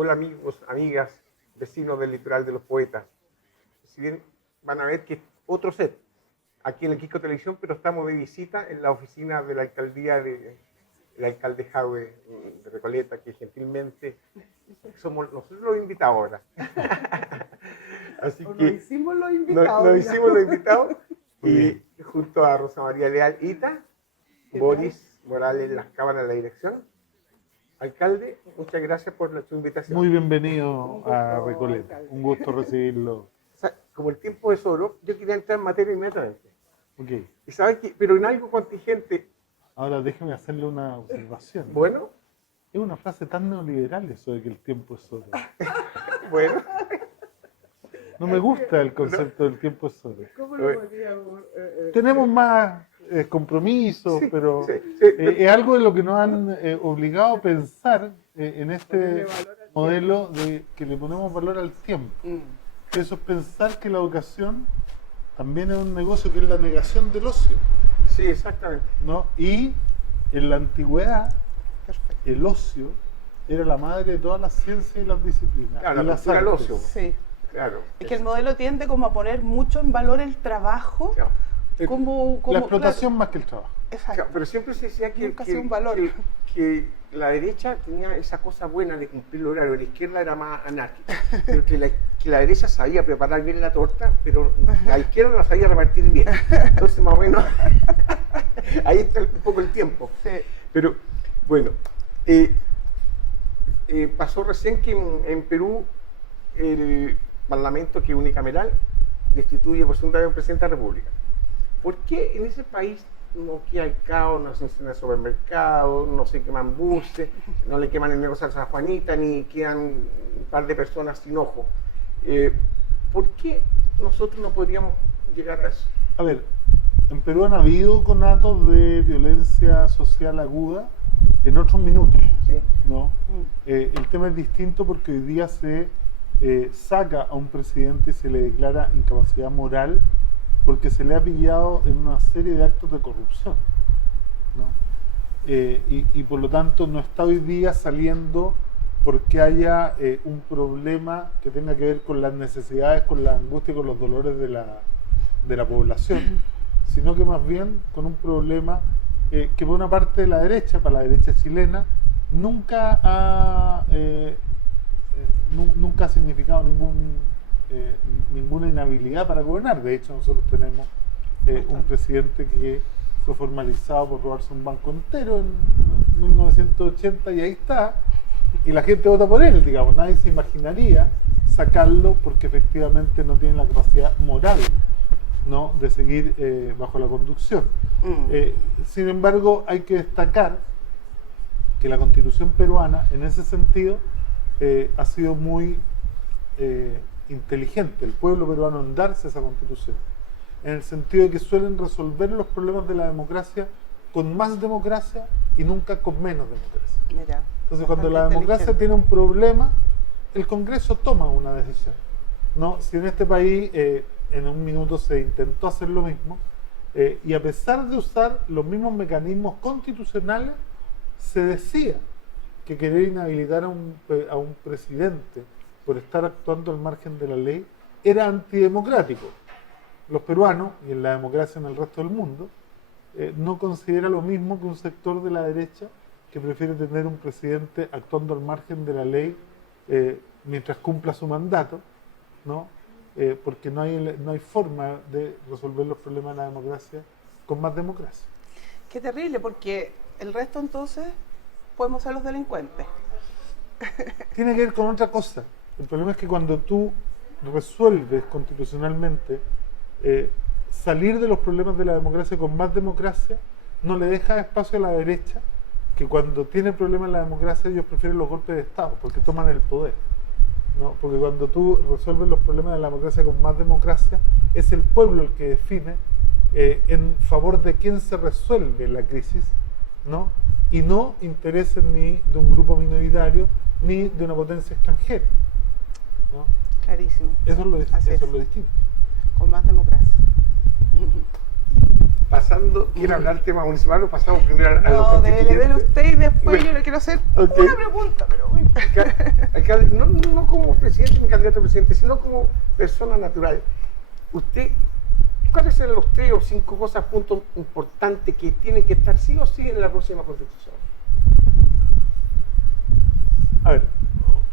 Hola amigos, amigas, vecinos del litoral de los poetas. Si bien van a ver que es otro set aquí en el Quisco Televisión, pero estamos de visita en la oficina de la alcaldía del alcalde Jadwe de Recoleta, que gentilmente somos nosotros los invitados ahora. Así que nos hicimos los invitados. Nos hicimos los invitados y junto a Rosa María Leal Ita, Boris Morales, las cámaras de la dirección. Alcalde, muchas gracias por su invitación. Muy bienvenido a Recoleta, alcalde. Un gusto recibirlo. O sea, como el tiempo es oro, yo quería entrar en materia inmediatamente. Ok. Y sabes que, pero en algo contingente. Ahora déjeme hacerle una observación. Bueno. Es una frase tan neoliberal eso de que el tiempo es oro. Bueno. No me gusta el concepto del tiempo es oro. ¿Cómo lo podríamos? Tenemos más compromisos, sí, pero sí. Es algo de lo que nos han obligado a pensar en este modelo de que le ponemos valor al tiempo. Eso es pensar que la educación también es un negocio, que es la negación del ocio. Sí, exactamente. ¿No? Y en la antigüedad, el ocio era la madre de todas las ciencias y las disciplinas. Claro, y la las artes. Del ocio. Sí. Claro. Es que el modelo tiende como a poner mucho en valor el trabajo. Claro. Como la explotación, claro, más que el trabajo. Exacto. Claro, pero siempre se decía un valor. Que la derecha tenía esa cosa buena de cumplir el horario, la izquierda era más anárquica, pero que la derecha sabía preparar bien la torta, pero la izquierda la sabía repartir bien. Entonces, más o menos, ahí está un poco el tiempo. Sí. Pero, bueno, pasó recién que en Perú el Parlamento, que es unicameral, destituye por segunda vez a un presidente de la República. ¿Por qué en ese país no queda el caos, no se encienden supermercados, no se queman buses, no le queman el negocio a San Juanita, ni quedan un par de personas sin ojo? ¿Por qué nosotros no podríamos llegar a eso? A ver, en Perú han habido conatos de violencia social aguda en otros minutos, ¿sí? ¿No? El tema es distinto porque hoy día se saca a un presidente y se le declara incapacidad moral porque se le ha pillado en una serie de actos de corrupción, ¿no? Y por lo tanto no está hoy día saliendo porque haya un problema que tenga que ver con las necesidades, con la angustia y con los dolores de la población, sino que más bien con un problema que por una parte de la derecha, para la derecha chilena, nunca ha significado ninguna inhabilidad para gobernar. De hecho, nosotros tenemos un presidente que fue formalizado por robarse un banco entero en 1980 y ahí está, y la gente vota por él, digamos. Nadie se imaginaría sacarlo porque efectivamente no tiene la capacidad moral, ¿no?, de seguir bajo la conducción. Sin embargo, hay que destacar que la Constitución peruana en ese sentido ha sido muy inteligente, el pueblo peruano, en darse esa Constitución, en el sentido de que suelen resolver los problemas de la democracia con más democracia y nunca con menos democracia. Mira, entonces, cuando la democracia tiene un problema, el Congreso toma una decisión, ¿no? Si en este país en un minuto se intentó hacer lo mismo, y a pesar de usar los mismos mecanismos constitucionales, se decía que querer inhabilitar a un presidente por estar actuando al margen de la ley era antidemocrático. Los peruanos, y en la democracia en el resto del mundo, no considera lo mismo que un sector de la derecha que prefiere tener un presidente actuando al margen de la ley mientras cumpla su mandato, ¿no? Porque no hay forma de resolver los problemas de la democracia con más democracia. Qué terrible, porque el resto entonces podemos ser los delincuentes. Tiene que ver con otra cosa. El problema es que cuando tú resuelves constitucionalmente salir de los problemas de la democracia con más democracia, no le dejas espacio a la derecha, que cuando tiene problemas en la democracia ellos prefieren los golpes de Estado, porque toman el poder, ¿no? Porque cuando tú resuelves los problemas de la democracia con más democracia, es el pueblo el que define en favor de quién se resuelve la crisis, ¿no? Y no intereses ni de un grupo minoritario ni de una potencia extranjera, ¿no? Clarísimo. Eso es lo distinto. Con más democracia. pasando, ¿quiere hablar del tema municipal o pasamos primero a los No, dele constituyentes? usted y después Bueno, yo le quiero hacer ok. una pregunta, pero bueno. Alcalde, no como presidente ni candidato a presidente, sino como persona natural. Usted, ¿cuáles serán los 3 o 5 cosas, puntos importantes que tienen que estar sí o sí en la próxima constitución? A ver,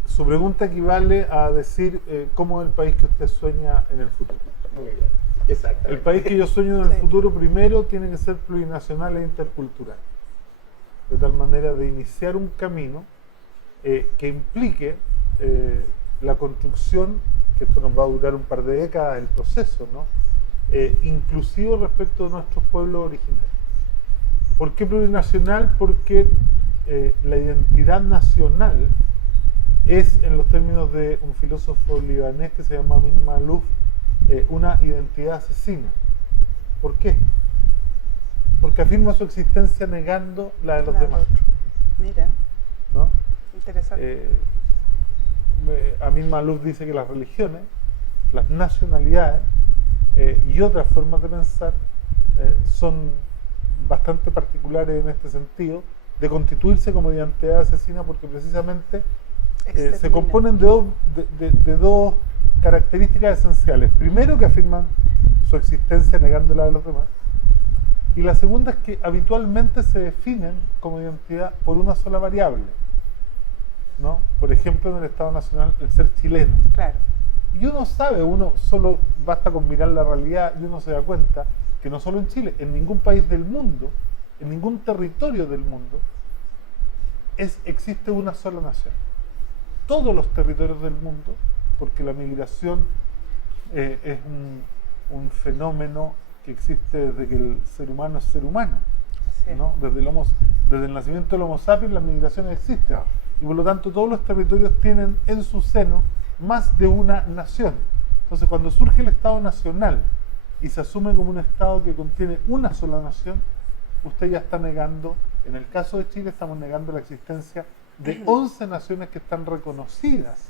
su pregunta equivale a decir cómo es el país que usted sueña en el futuro. Muy bien, exacto. El país que yo sueño en el Sí. futuro primero tiene que ser plurinacional e intercultural, de tal manera de iniciar un camino que implique la construcción, que esto nos va a durar un par de décadas el proceso, ¿no? Inclusivo respecto de nuestros pueblos originarios. ¿Por qué plurinacional? Porque la identidad nacional es, en los términos de un filósofo libanés que se llama Amin Maalouf, una identidad asesina. ¿Por qué? Porque afirma su existencia negando la de los La del demás, otro. Mira, ¿no? interesante. Amin Maalouf dice que las religiones, las nacionalidades y otras formas de pensar son bastante particulares en este sentido de constituirse como identidad asesina, porque precisamente se Extermina. componen de dos características esenciales. Primero, que afirman su existencia negando la de los demás, y la segunda es que habitualmente se definen como identidad por una sola variable, ¿no? Por ejemplo, en el Estado Nacional, el ser chileno. Claro. Y uno sabe, uno solo basta con mirar la realidad y uno se da cuenta que no solo en Chile, en ningún país del mundo, en ningún territorio del mundo, existe una sola nación. Todos los territorios del mundo, porque la migración es un fenómeno que existe desde que el ser humano es ser humano, Sí. ¿no? Desde el nacimiento del Homo sapiens la migración existe, y por lo tanto todos los territorios tienen en su seno más de una nación. Entonces, cuando surge el Estado Nacional y se asume como un Estado que contiene una sola nación, usted ya está negando, en el caso de Chile estamos negando la existencia de 11 naciones que están reconocidas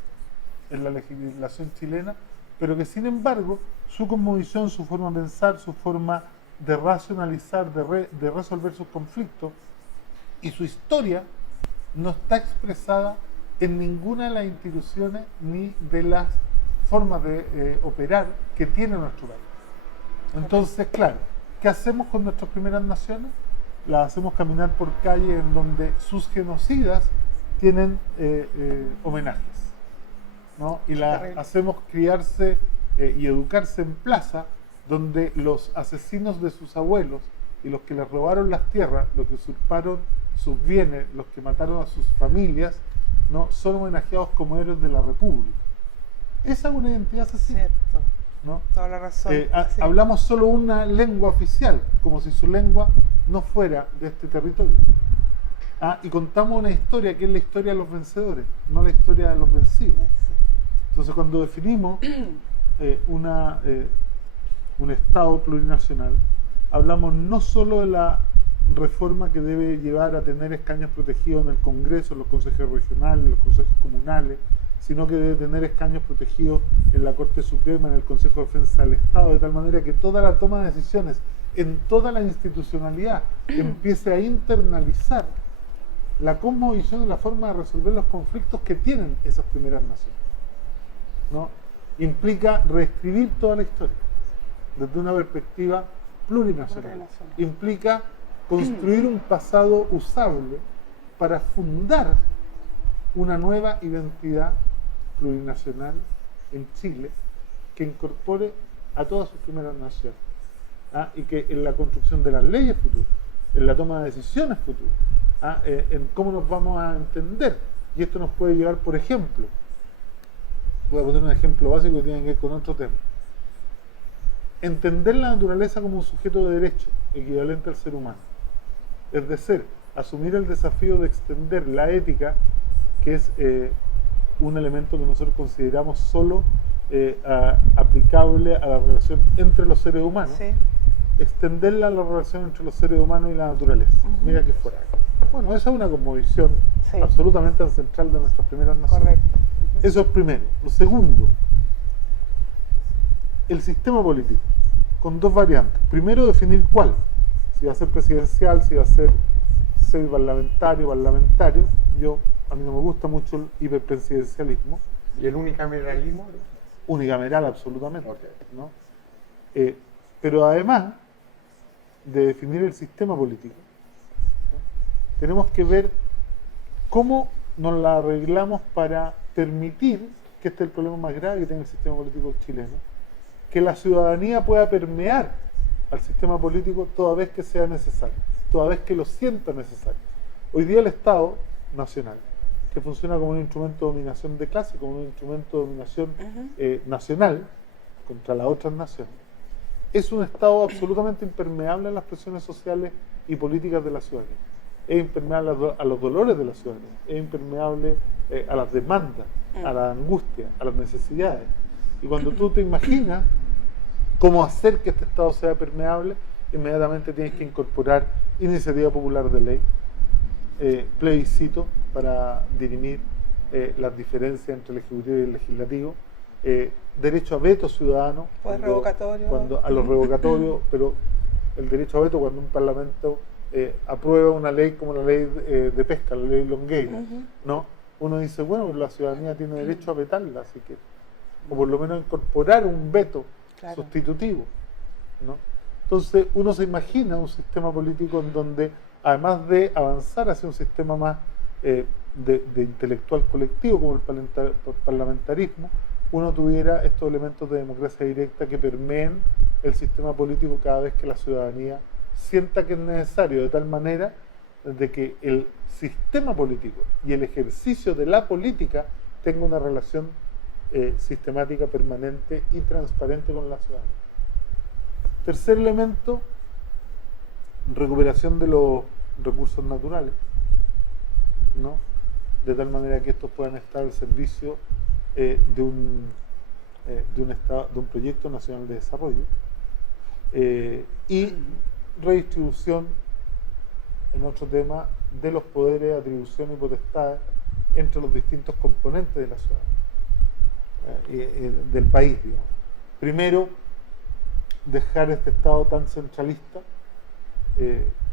en la legislación chilena, pero que sin embargo su cosmovisión, su forma de pensar, su forma de racionalizar, de resolver sus conflictos y su historia no está expresada en ninguna de las instituciones ni de las formas de operar que tiene nuestro país. Entonces, claro, ¿qué hacemos con nuestras primeras naciones? Las hacemos caminar por calles en donde sus genocidas tienen homenajes, ¿no? Y las Terrible. hacemos criarse y educarse en plaza donde los asesinos de sus abuelos y los que les robaron las tierras, los que usurparon sus bienes, los que mataron a sus familias, ¿no? Son homenajeados como héroes de la República. Esa es una identidad asesina, Cierto. ¿no? Toda la razón. Sí. Hablamos solo una lengua oficial, como si su lengua no fuera de este territorio. Y contamos una historia que es la historia de los vencedores, no la historia de los vencidos. Sí. Entonces, cuando definimos un Estado plurinacional, hablamos no solo de la reforma que debe llevar a tener escaños protegidos en el Congreso, en los consejos regionales, en los consejos comunales, sino que debe tener escaños protegidos en la Corte Suprema, en el Consejo de Defensa del Estado, de tal manera que toda la toma de decisiones en toda la institucionalidad empiece a internalizar la cosmovisión y la forma de resolver los conflictos que tienen esas primeras naciones, ¿no? Implica reescribir toda la historia desde una perspectiva plurinacional. Implica construir un pasado usable para fundar una nueva identidad plurinacional en Chile que incorpore a todas sus primeras naciones, y que en la construcción de las leyes futuras, en la toma de decisiones futuras, en cómo nos vamos a entender. Y esto nos puede llevar, por ejemplo, voy a poner un ejemplo básico que tiene que ver con otro tema. Entender la naturaleza como un sujeto de derecho equivalente al ser humano. Es decir, asumir el desafío de extender la ética, que es un elemento que nosotros consideramos solo aplicable a la relación entre los seres humanos, Sí. extenderla a la relación entre los seres humanos y la naturaleza. Mira que fuera. Bueno, esa es una cosmovisión Sí. absolutamente ancestral de nuestras primeras naciones. Correcto. Eso es primero. Lo segundo, el sistema político, con dos variantes. Primero, definir cuál. Si va a ser presidencial, si va a ser semiparlamentario, parlamentario. A mí no me gusta mucho el hiperpresidencialismo, ¿Y el unicameralismo? unicameral absolutamente, Ok. ¿no? Pero además de definir el sistema político, ¿no? Tenemos que ver cómo nos la arreglamos para permitir, que este es el problema más grave que tiene el sistema político chileno, que la ciudadanía pueda permear al sistema político toda vez que sea necesario, toda vez que lo sienta necesario. Hoy día el Estado nacional, que funciona como un instrumento de dominación de clase, como un instrumento de dominación nacional contra las otras naciones, es un Estado absolutamente impermeable a las presiones sociales y políticas de la ciudadanía. Es impermeable a los dolores de la ciudadanía, es impermeable a las demandas, a la angustia, a las necesidades. Y cuando tú te imaginas cómo hacer que este Estado sea permeable, inmediatamente tienes que incorporar iniciativa popular de ley, plebiscito para dirimir las diferencias entre el Ejecutivo y el Legislativo, derecho a veto ciudadano, Pues revocatorio. a los revocatorios, pero el derecho a veto cuando un parlamento aprueba una ley como la ley de pesca, la ley Longueira, ¿no? Uno dice, bueno, pues la ciudadanía tiene derecho a vetarla, así que, o por lo menos incorporar un veto sustitutivo, ¿no? Entonces uno se imagina un sistema político en donde, además de avanzar hacia un sistema más de intelectual colectivo como el parlamentarismo, uno tuviera estos elementos de democracia directa que permeen el sistema político cada vez que la ciudadanía sienta que es necesario, de tal manera de que el sistema político y el ejercicio de la política tenga una relación sistemática, permanente y transparente con la ciudadanía. Tercer elemento, recuperación de los recursos naturales, ¿no? De tal manera que estos puedan estar al servicio de un proyecto nacional de desarrollo y redistribución, en otro tema, de los poderes, atribuciones y potestades entre los distintos componentes de la ciudad, del país, digamos. Primero, dejar este Estado tan centralista.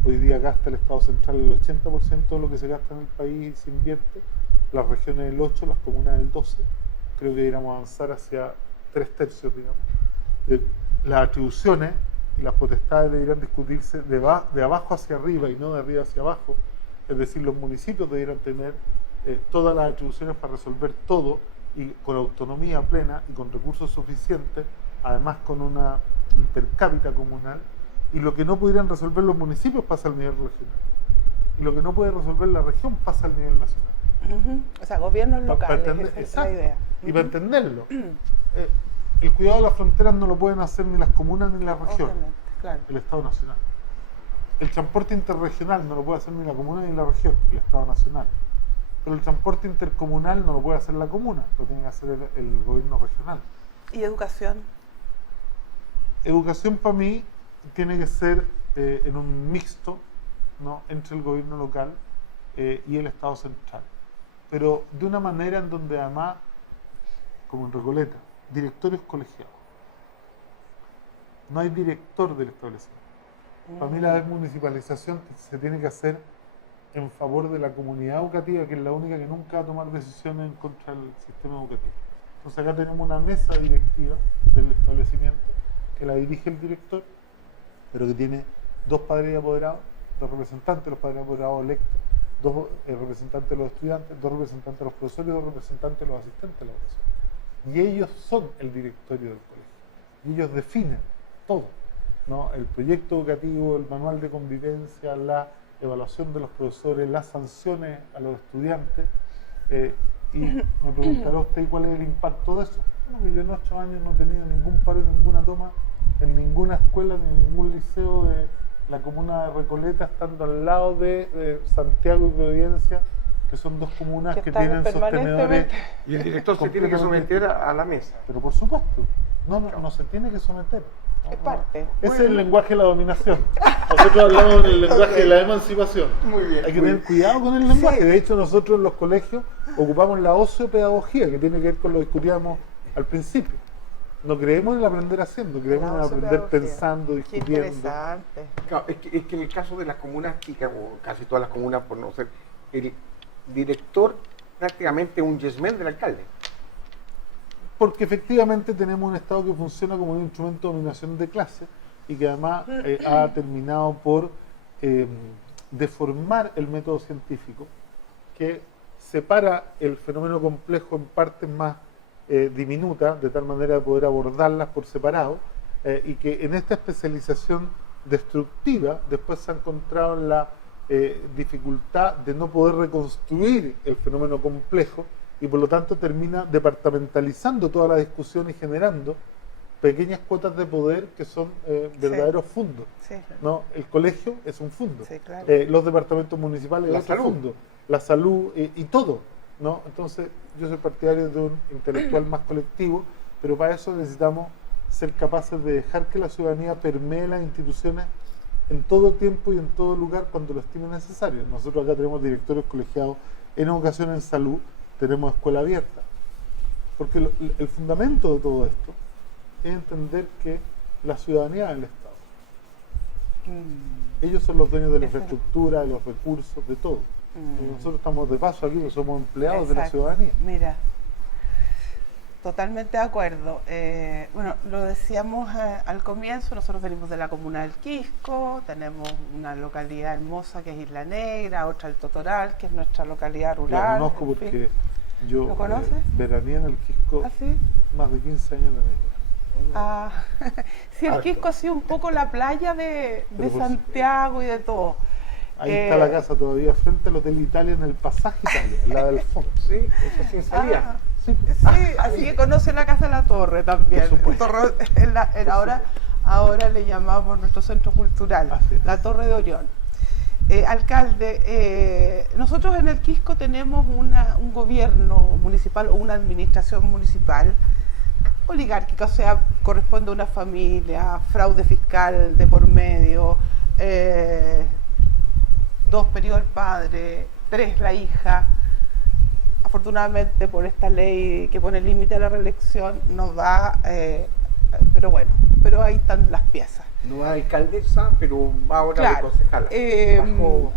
Hoy día gasta el Estado central el 80% de lo que se gasta en el país y se invierte, las regiones el 8%, las comunas el 12%. Creo que deberíamos avanzar hacia 3/3, digamos. Las atribuciones y las potestades deberían discutirse de abajo hacia arriba y no de arriba hacia abajo. Es decir, los municipios debieran tener todas las atribuciones para resolver todo y con autonomía plena y con recursos suficientes, además con una per cápita comunal, y lo que no pudieran resolver los municipios pasa al nivel regional, y lo que no puede resolver la región pasa al nivel nacional. O sea, gobiernos locales, esa es exacto, la idea. y para entenderlo, el cuidado de las fronteras no lo pueden hacer ni las comunas ni las regiones, Obviamente, claro. el Estado nacional. El transporte interregional no lo puede hacer ni la comuna ni la región, el Estado nacional. Pero el transporte intercomunal no lo puede hacer la comuna, lo tiene que hacer el gobierno regional. ¿Y educación? Educación para mí tiene que ser en un mixto, ¿no?, entre el gobierno local y el Estado central. Pero de una manera en donde además, como en Recoleta, directores colegiados. No hay director del establecimiento. Para mí la desmunicipalización se tiene que hacer en favor de la comunidad educativa, que es la única que nunca va a tomar decisiones en contra del sistema educativo. Entonces acá tenemos una mesa directiva del establecimiento que la dirige el director, pero que tiene 2 padres y apoderados, 2 representantes de los padres y apoderados electos, 2 representantes de los estudiantes, 2 representantes de los profesores y 2 representantes de los asistentes de la educación. Y ellos son el directorio del colegio. Y ellos definen todo, ¿no? El proyecto educativo, el manual de convivencia, la evaluación de los profesores, las sanciones a los estudiantes. Y me preguntará usted cuál es el impacto de eso. Bueno, yo en 8 años no he tenido ningún paro y ninguna toma en ninguna escuela ni en ningún liceo de la comuna de Recoleta, estando al lado de Santiago y Providencia, que son 2 comunas que tienen sostenedores. Y el director se tiene que someter a la mesa. Pero por supuesto, no se tiene que someter. Es parte. Ese es el lenguaje de la dominación. Nosotros hablamos del lenguaje de la emancipación. Muy bien. Hay que tener cuidado con el lenguaje. De hecho, nosotros en los colegios ocupamos la sociopedagogía, que tiene que ver con lo que discutíamos al principio. no creemos en el aprender haciendo, creemos en el aprender pedagogía. pensando, Qué discutiendo. interesante. Claro, es que en el caso de las comunas chicas, o casi todas las comunas, por no ser, el director prácticamente es un yes man del alcalde. Porque efectivamente tenemos un Estado que funciona como un instrumento de dominación de clase y que además ha terminado por deformar el método científico, que separa el fenómeno complejo en partes más diminutas, de tal manera de poder abordarlas por separado, y que en esta especialización destructiva después se ha encontrado en la dificultad de no poder reconstruir el fenómeno complejo, y por lo tanto termina departamentalizando toda la discusión y generando pequeñas cuotas de poder que son verdaderos fundos. Sí, ¿No? El colegio es un fondo, sí, claro. los departamentos municipales La es otro salud. fondo, la salud y todo, ¿no? Entonces yo soy partidario de un intelectual más colectivo, pero para eso necesitamos ser capaces de dejar que la ciudadanía permee las instituciones en todo tiempo y en todo lugar cuando lo estime necesario. Nosotros acá tenemos directorios colegiados en educación, en salud, tenemos escuela abierta, porque el fundamento de todo esto es entender que la ciudadanía es el Estado. Ellos son los dueños de la Eso. infraestructura, de los recursos, de todo. Y nosotros estamos de paso aquí, pues somos empleados de la Exacto. ciudadanía. Mira, totalmente de acuerdo. Bueno, lo decíamos al comienzo, nosotros venimos de la comuna del Quisco, tenemos una localidad hermosa que es Isla Negra, otra el Totoral, que es nuestra localidad rural. Lo conozco en fin. porque yo ¿Lo conoces? veraneé en el Quisco ¿Ah, sí? más de 15 años de mi vida. Ah, sí, el Quisco ha sido un poco la playa de Pero por Santiago y de todo. Ahí está la casa todavía frente al Hotel Italia en el pasaje Italia, la del fondo. Sí, eso sin salida. Ah, Sí, sí, así que conoce la Casa de la Torre también. Por supuesto. Ahora le llamamos nuestro centro cultural, Así es. la Torre de Orión. Alcalde, nosotros en el Quisco tenemos un gobierno municipal o una administración municipal oligárquica, o sea, corresponde a una familia, fraude fiscal de por medio, 2 periodos el padre, 3 la hija. Afortunadamente por esta ley que pone límite a la reelección nos va, pero bueno, pero ahí están las piezas. No hay alcaldesa, pero va ahora de Claro, concejala. Bajo-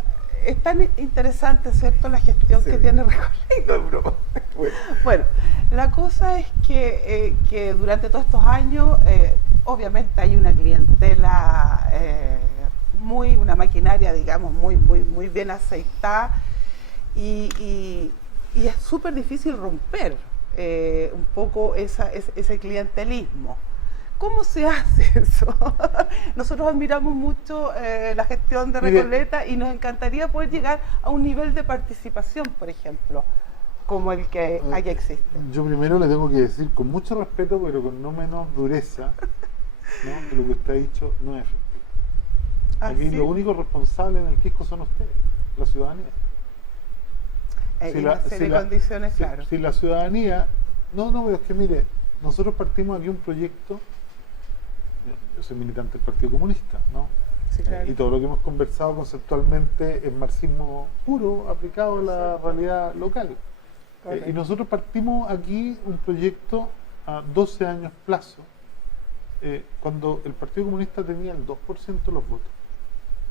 es tan interesante, ¿cierto?, la gestión Sí. que tiene Recoleta. No es broma. Bueno, Bueno, la cosa es que durante todos estos años, obviamente hay una clientela, una maquinaria, digamos, muy bien aceitada y es súper difícil romper un poco ese clientelismo. ¿Cómo se hace eso? Nosotros admiramos mucho la gestión de Mire, Recoleta y nos encantaría poder llegar a un nivel de participación, por ejemplo, como el que aquí existe. yo primero le tengo que decir con mucho respeto, pero con no menos dureza, ¿no? Que lo que usted ha dicho no es efectivo. ¿Ah, Aquí sí? los únicos responsables en el Quisco son ustedes, la ciudadanía. Hay una serie de condiciones, claro. Si la ciudadanía... No, pero es que mire, nosotros partimos aquí un proyecto, yo soy militante del Partido Comunista, ¿no? Sí, claro. Y todo lo que hemos conversado conceptualmente es marxismo puro aplicado a la realidad local. Correcto. Y nosotros partimos aquí un proyecto a 12 años plazo, cuando el Partido Comunista tenía el 2% de los votos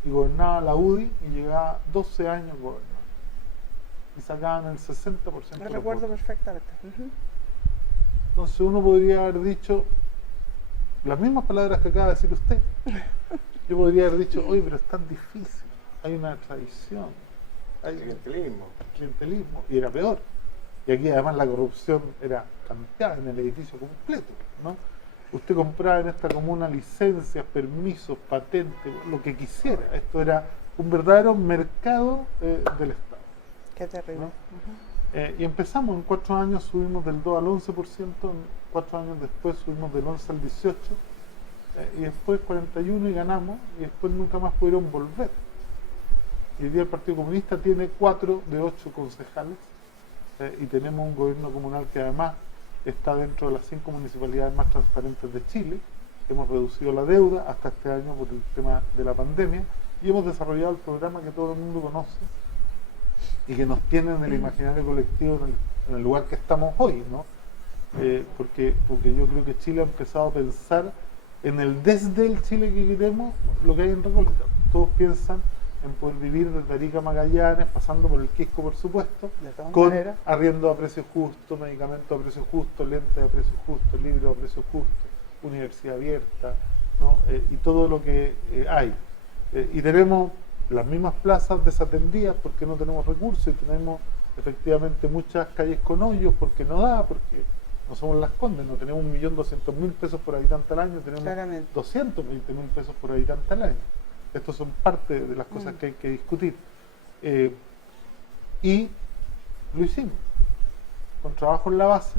y gobernaba la UDI y llegaba 12 años gobernando y sacaban el 60% de Lo los recuerdo votos. perfectamente. Ujú. Entonces uno podría haber dicho las mismas palabras que acaba de decir usted. Yo podría haber dicho, oye, pero es tan difícil, hay una tradición, hay clientelismo. clientelismo, y era peor. Y aquí además la corrupción era planteada en el edificio completo, ¿no? Usted compraba en esta comuna licencias, permisos, patentes, lo que quisiera. Esto era un verdadero mercado del Estado, Qué terrible. ¿no? Ujú. Y empezamos, en 4 años subimos del 2 al 11%, en 4 años después subimos del 11 al 18%, y después 41 y ganamos, y después nunca más pudieron volver. Y hoy día el Partido Comunista tiene 4 de 8 concejales, y tenemos un gobierno comunal que además está dentro de las 5 municipalidades más transparentes de Chile. Hemos reducido la deuda hasta este año por el tema de la pandemia, y hemos desarrollado el programa que todo el mundo conoce y que nos tiene en el imaginario colectivo en el lugar que estamos hoy, ¿no? porque yo creo que Chile ha empezado a pensar en el desde el Chile que queremos, lo que hay en Recoleta. Todos piensan en poder vivir desde Arica a Magallanes, pasando por el Quisco, por supuesto, De todas con maneras. arriendo a precio justo, medicamentos a precio justo, lentes a precio justo, libros a precio justo, universidad abierta, ¿no? Y todo lo que hay. Y tenemos las mismas plazas desatendidas porque no tenemos recursos y tenemos efectivamente muchas calles con hoyos porque no da, porque no somos Las Condes, no tenemos 1.200.000 pesos por habitante al año, tenemos Claramente. 220.000 pesos por habitante al año. Estos son parte de las cosas que hay que discutir. Y lo hicimos, con trabajo en la base,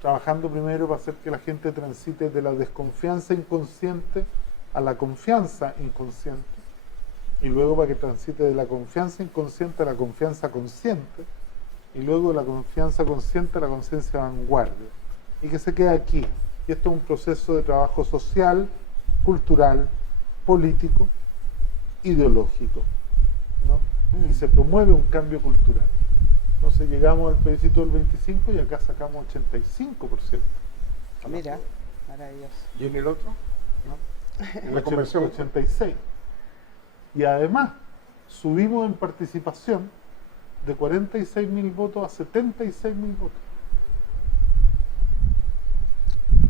trabajando primero para hacer que la gente transite de la desconfianza inconsciente a la confianza inconsciente, y luego para que transite de la confianza inconsciente a la confianza consciente, y luego de la confianza consciente a la conciencia vanguardia, y que se quede aquí. Y esto es un proceso de trabajo social, cultural, político, ideológico, ¿no? Y se promueve un cambio cultural. Entonces llegamos al plebiscito del 25 y acá sacamos 85%. Mira, maravilloso. ¿Y en el otro? ¿No? En la Ocho- convención. 86. Y además subimos en participación de 46.000 votos a 76.000 votos.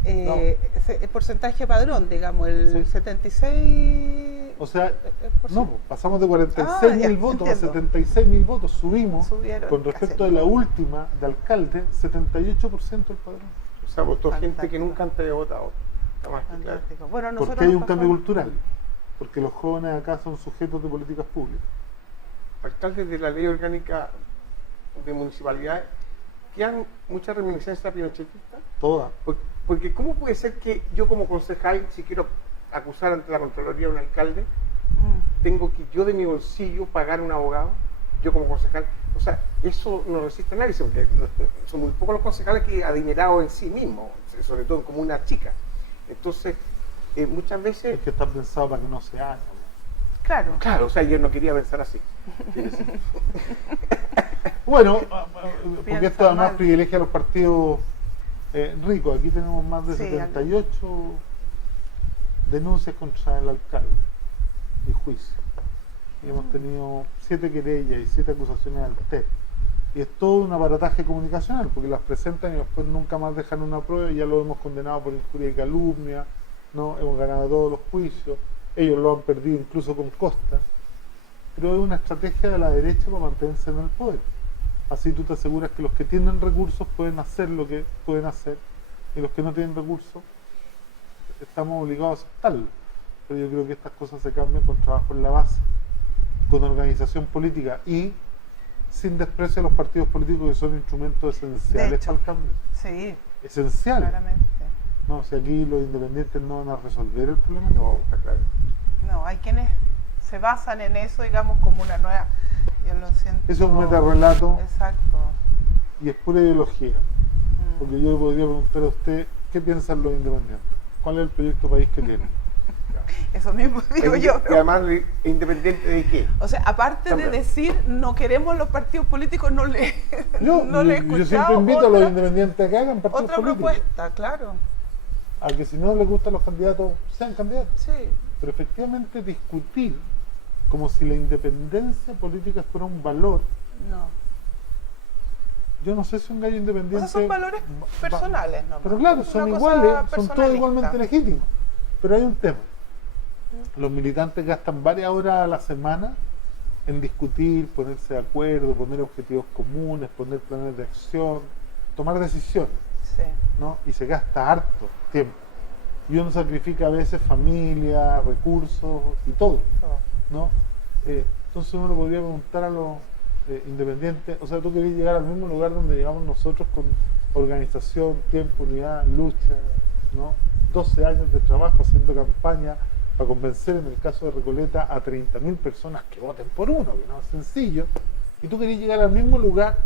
El porcentaje padrón, digamos, el Sí. 76... O sea, por no, ciento. pasamos de 46.000 Ah, ya, votos entiendo. a 76.000 votos. Subimos, Subieron con casi respecto el de la doble. última de alcalde, 78% del padrón. O sea, votó gente que Fantástico. nunca antes había votado. Está más que claro. Fantástico. Bueno, nosotros Porque hay nos un cambio pasamos- cultural. Porque los jóvenes acá son sujetos de políticas públicas. Alcaldes de la ley orgánica de municipalidades quedan muchas reminiscencias pinochetista. Todas. Porque ¿cómo puede ser que yo como concejal, si quiero acusar ante la Contraloría a un alcalde, tengo que yo de mi bolsillo pagar un abogado? Yo como concejal, o sea, eso no resiste a nadie, porque son muy pocos los concejales que adinerados en sí mismos, sobre todo como una chica. Entonces, muchas veces, Es que está pensado para que no se haga. Claro. claro, o sea, yo no quería pensar así. Bueno, porque Piensa esto además mal. privilegia a los partidos ricos. Aquí tenemos más de Sí, 78 denuncias contra el alcalde y juicio. Y hemos tenido 7 querellas y 7 acusaciones al TEP. Y es todo un aparataje comunicacional, porque las presentan y después nunca más dejan una prueba y ya lo hemos condenado por injuria y calumnia, ¿no? Hemos ganado todos los juicios, ellos lo han perdido incluso con Costa. Pero es una estrategia de la derecha para mantenerse en el poder. Así tú te aseguras que los que tienen recursos pueden hacer lo que pueden hacer y los que no tienen recursos estamos obligados a aceptarlo. Pero yo creo que estas cosas se cambian con trabajo en la base, con organización política y sin desprecio a los partidos políticos que son instrumentos De esenciales hecho. para el cambio. Sí, Esenciales. claramente. No, si aquí los independientes no van a resolver el problema. No, está claro. No, hay quienes se basan en eso, digamos, como una nueva... Yo lo siento. Eso es un metarrelato Exacto. y es pura ideología. Porque yo le podría preguntar a usted, ¿qué piensan los independientes? ¿Cuál es el proyecto país que tienen? Eso mismo digo yo. Y además, ¿independiente de qué? O sea, aparte de También. decir no queremos los partidos políticos, no le, Yo, no le he yo siempre escuchado invito a los otra, independientes a que hagan partidos otra políticos. propuesta, claro. A que si no les gustan los candidatos, sean candidatos. Sí. Pero efectivamente discutir como si la independencia política fuera un valor. No. Yo no sé si un gallo O independiente... sea, son valores va- personales, ¿no? Pero claro, son iguales, son todos igualmente legítimos. Pero hay un tema. Los militantes gastan varias horas a la semana en discutir, ponerse de acuerdo, poner objetivos comunes, poner planes de acción, tomar decisiones, Sí. ¿no? Y se gasta harto tiempo. Y uno sacrifica a veces familia, recursos y todo, ¿no? Entonces uno le podría preguntar a los independientes, o sea, tú querés llegar al mismo lugar donde llegamos nosotros con organización, tiempo, unidad, lucha, ¿no? 12 años de trabajo haciendo campaña para convencer, en el caso de Recoleta, a 30.000 personas que voten por uno, que no es sencillo, y tú querés llegar al mismo lugar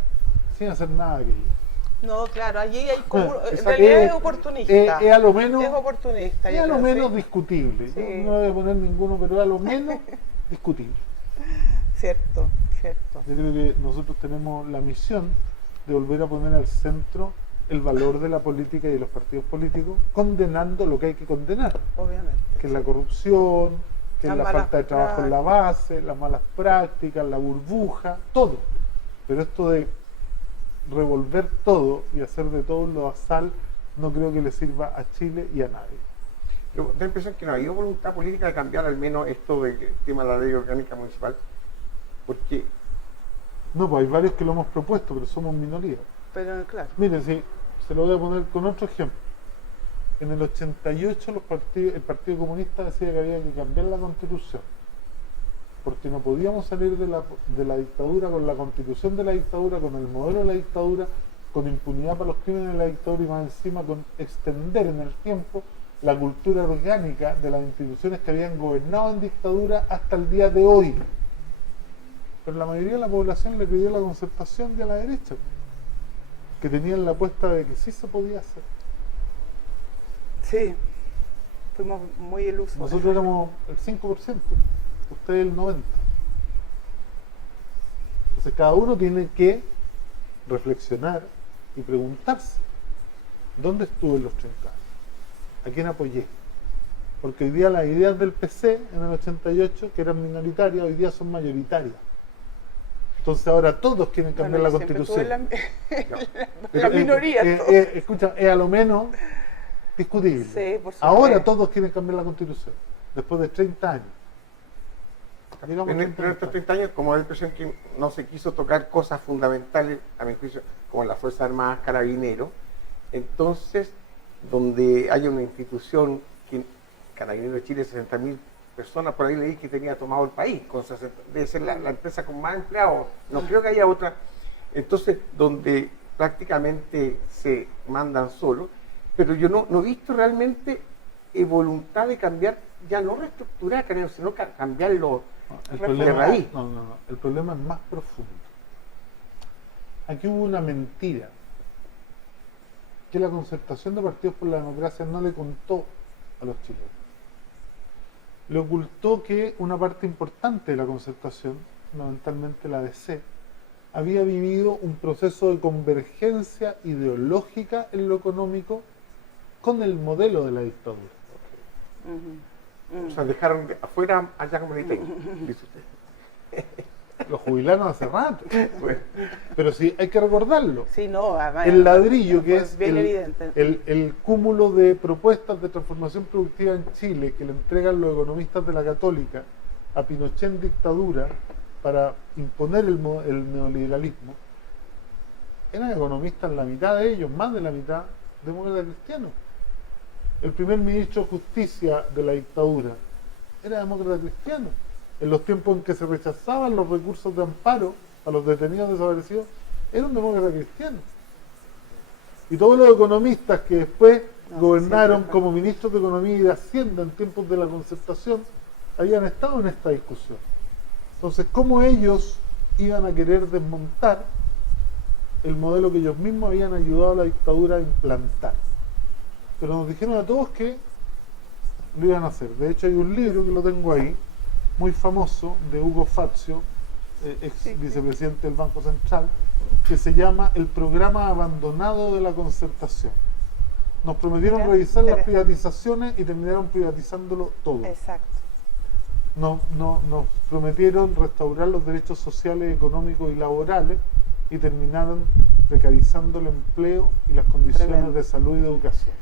sin hacer nada que ellos. No, claro, allí hay como... En Esa- realidad es oportunista. Es a lo menos, Es oportunista. es yo a lo creo, menos sí. discutible. Sí. Yo no voy a poner ninguno, pero a lo menos discutible. Cierto, cierto. Yo creo que nosotros tenemos la misión de volver a poner al centro el valor de la política y de los partidos políticos, condenando lo que hay que condenar, Obviamente. que es la corrupción, que es Las la malas falta de trabajo en la base, las malas prácticas, la burbuja, todo. Pero esto de revolver todo y hacer de todo lo basal, no creo que le sirva a Chile y a nadie. Yo tengo la impresión que no ha habido voluntad política de cambiar al menos esto del tema de la ley orgánica municipal, porque No, pues hay varios que lo hemos propuesto, pero somos minoría. Pero claro. Miren, si se lo voy a poner con otro ejemplo. En el 88 el Partido Comunista decía que había que cambiar la Constitución, porque no podíamos salir de la dictadura con la Constitución de la dictadura, con el modelo de la dictadura, con impunidad para los crímenes de la dictadura y más encima con extender en el tiempo la cultura orgánica de las instituciones que habían gobernado en dictadura hasta el día de hoy. Pero la mayoría de la población le pidió la concertación y a la derecha, que tenían la apuesta de que sí se podía hacer. Sí, fuimos muy ilusos. Nosotros éramos el 5%, ustedes el 90%. Entonces cada uno tiene que reflexionar y preguntarse, ¿dónde estuve en los 30 años? ¿A quién apoyé? Porque hoy día las ideas del PC en el 88, que eran minoritarias, hoy día son mayoritarias. Entonces ahora todos quieren cambiar la Constitución. La minoría. Escucha, es a lo menos discutible. Sí, por supuesto. Ahora todos quieren cambiar la Constitución, después de 30 años. Digamos en estos 30 años, como da la impresión que no se quiso tocar cosas fundamentales, a mi juicio, como las Fuerzas Armadas, Carabineros, entonces, donde haya una institución, que Carabineros de Chile, 60.000 personas, por ahí leí que tenía tomado el país, debe ser la empresa con más empleados, no creo que haya otra, entonces, donde prácticamente se mandan solos, pero yo no he visto realmente voluntad de cambiar, ya no reestructurar Carabineros, sino cambiarlo de raíz. No, el problema es más profundo. Aquí hubo una mentira que la concertación de partidos por la democracia no le contó a los chilenos. Le ocultó que una parte importante de la concertación, fundamentalmente la DC, había vivido un proceso de convergencia ideológica en lo económico con el modelo de la dictadura. O sea, dejaron afuera allá como dice usted. Los jubilaron hace rato. Bueno. Pero sí, hay que recordarlo. Sí, no, además, El ladrillo, que es bien evidente. el cúmulo de propuestas de transformación productiva en Chile que le entregan los economistas de la Católica a Pinochet en dictadura para imponer el neoliberalismo, eran economistas, la mitad de ellos, más de la mitad, demócratas cristianos. El primer ministro de Justicia de la dictadura era demócrata cristiano. En los tiempos en que se rechazaban los recursos de amparo a los detenidos desaparecidos, era un demócrata cristiano. Y todos los economistas que después gobernaron como ministros de Economía y de Hacienda en tiempos de la concertación, habían estado en esta discusión. Entonces, ¿cómo ellos iban a querer desmontar el modelo que ellos mismos habían ayudado a la dictadura a implantar? Pero nos dijeron a todos que lo iban a hacer. De hecho, hay un libro que lo tengo ahí, muy famoso, de Hugo Fazio, ex vicepresidente del Banco Central, que se llama El programa abandonado de la concertación. Nos prometieron revisar las privatizaciones y terminaron privatizándolo todo. Exacto. Nos prometieron restaurar los derechos sociales, económicos y laborales y terminaron precarizando el empleo y las condiciones de salud y de educación.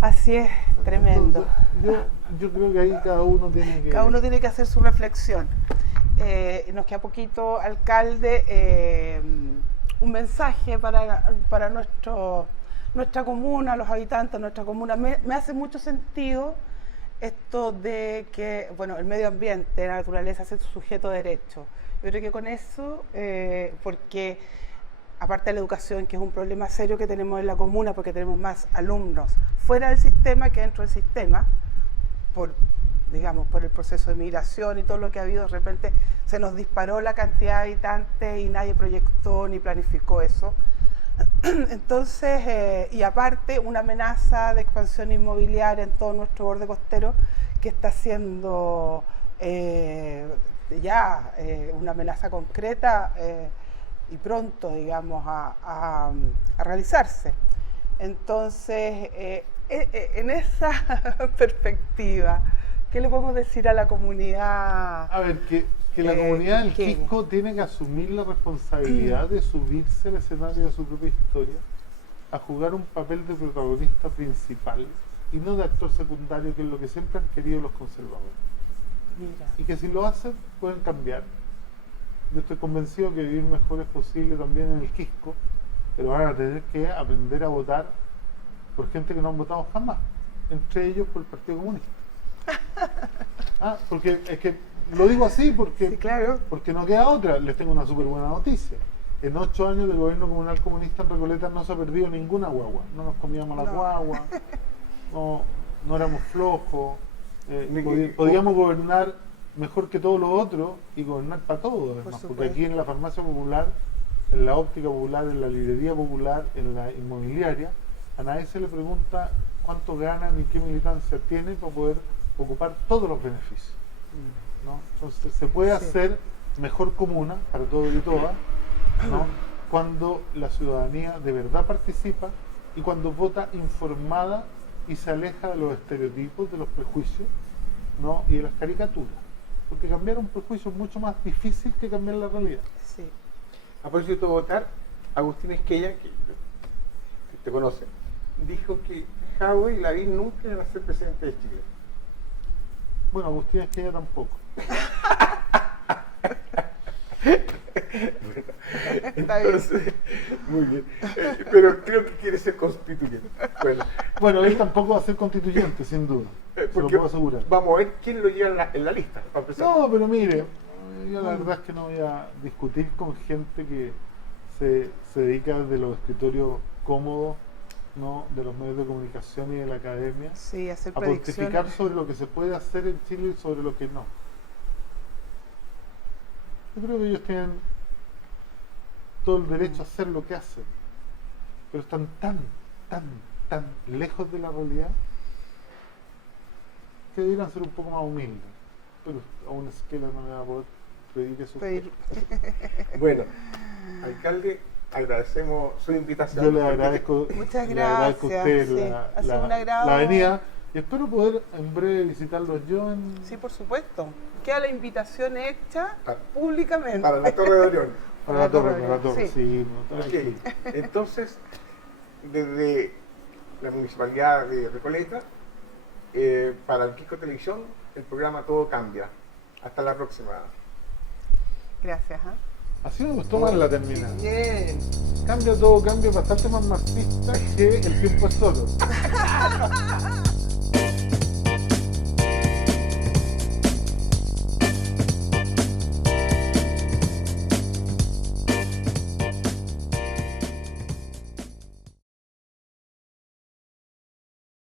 Así es, tremendo. Entonces, yo creo que ahí cada uno tiene que hacer su reflexión. Nos queda poquito, alcalde, un mensaje para nuestra comuna, los habitantes de nuestra comuna. Me hace mucho sentido esto de que, bueno, el medio ambiente, la naturaleza es sujeto de derecho. Yo creo que con eso, porque aparte de la educación, que es un problema serio que tenemos en la comuna, porque tenemos más alumnos fuera del sistema que dentro del sistema, por el proceso de migración y todo lo que ha habido, de repente se nos disparó la cantidad de habitantes y nadie proyectó ni planificó eso. Entonces, y aparte una amenaza de expansión inmobiliaria en todo nuestro borde costero que está siendo una amenaza concreta y pronto, digamos, a realizarse. Entonces, en esa perspectiva, ¿qué le podemos decir a la comunidad? A ver, que la comunidad del quisqueña? Quisco tiene que asumir la responsabilidad de subirse al escenario de su propia historia, a jugar un papel de protagonista principal y no de actor secundario, que es lo que siempre han querido los conservadores. Mira, Y que si lo hacen, pueden cambiar. Yo estoy convencido que vivir mejor es posible también en el Quisco, pero van a tener que aprender a votar por gente que no han votado jamás, entre ellos por el Partido Comunista. Porque es que lo digo así porque, sí, claro. porque no queda otra. Les tengo una súper buena noticia. En 8 años del gobierno comunal comunista en Recoleta no se ha perdido ninguna guagua. No nos comíamos las No. guaguas, no éramos flojos, Ni- podíamos gobernar mejor que todos los otros y gobernar para todos, además, porque supuesto. aquí en la farmacia popular, en la óptica popular, en la librería popular, en la inmobiliaria, a nadie se le pregunta cuánto gana ni qué militancia tiene para poder ocupar todos los beneficios, ¿no? Entonces se puede Sí. hacer mejor comuna para todos y todas, ¿no? Cuando la ciudadanía de verdad participa y cuando vota informada y se aleja de los estereotipos, de los prejuicios, ¿no? Y de las caricaturas. Porque cambiar un prejuicio es mucho más difícil que cambiar la realidad. Sí. A propósito de votar, Agustín Esquella, que te conoce, dijo que Jadwe y Lavín nunca iban a ser presidente de Chile. Bueno, Agustín Esquella tampoco. Está bien. Entonces, muy bien. Pero creo que quiere ser constituyente. Bueno, Bueno, él tampoco va a ser constituyente, sin duda. Se lo porque puedo asegurar. vamos a ver quién lo lleva en la lista, para empezar. No, pero mire, yo la verdad es que no voy a discutir con gente que se dedica desde los escritorios cómodos, ¿no? De los medios de comunicación y de la academia, Sí, hacer a pontificar predicciones. sobre lo que se puede hacer en Chile y sobre lo que no. Yo creo que ellos tienen todo el derecho a hacer lo que hacen, pero están tan lejos de la realidad que deberían ser un poco más humildes. Pero a una esquela no le va a poder pedir eso. Pedir. Bueno, alcalde, agradecemos su invitación. Yo le agradezco, Muchas le agradezco a usted gracias, sí. la, Ha sido la- un agrado. la venida y espero poder en breve visitarlos yo en... Sí, por supuesto. Queda la invitación hecha Ah, públicamente. Para la Torre de Orión. Para la torre, Sí. sí, no, Ok, tranquilo. entonces, desde la Municipalidad de Recoleta, para el Quisco Televisión, el programa Todo Cambia. Hasta la próxima. Gracias. Así me gustó más la terminal. Bien. Cambia todo, cambia bastante más marxista que el tiempo es solo.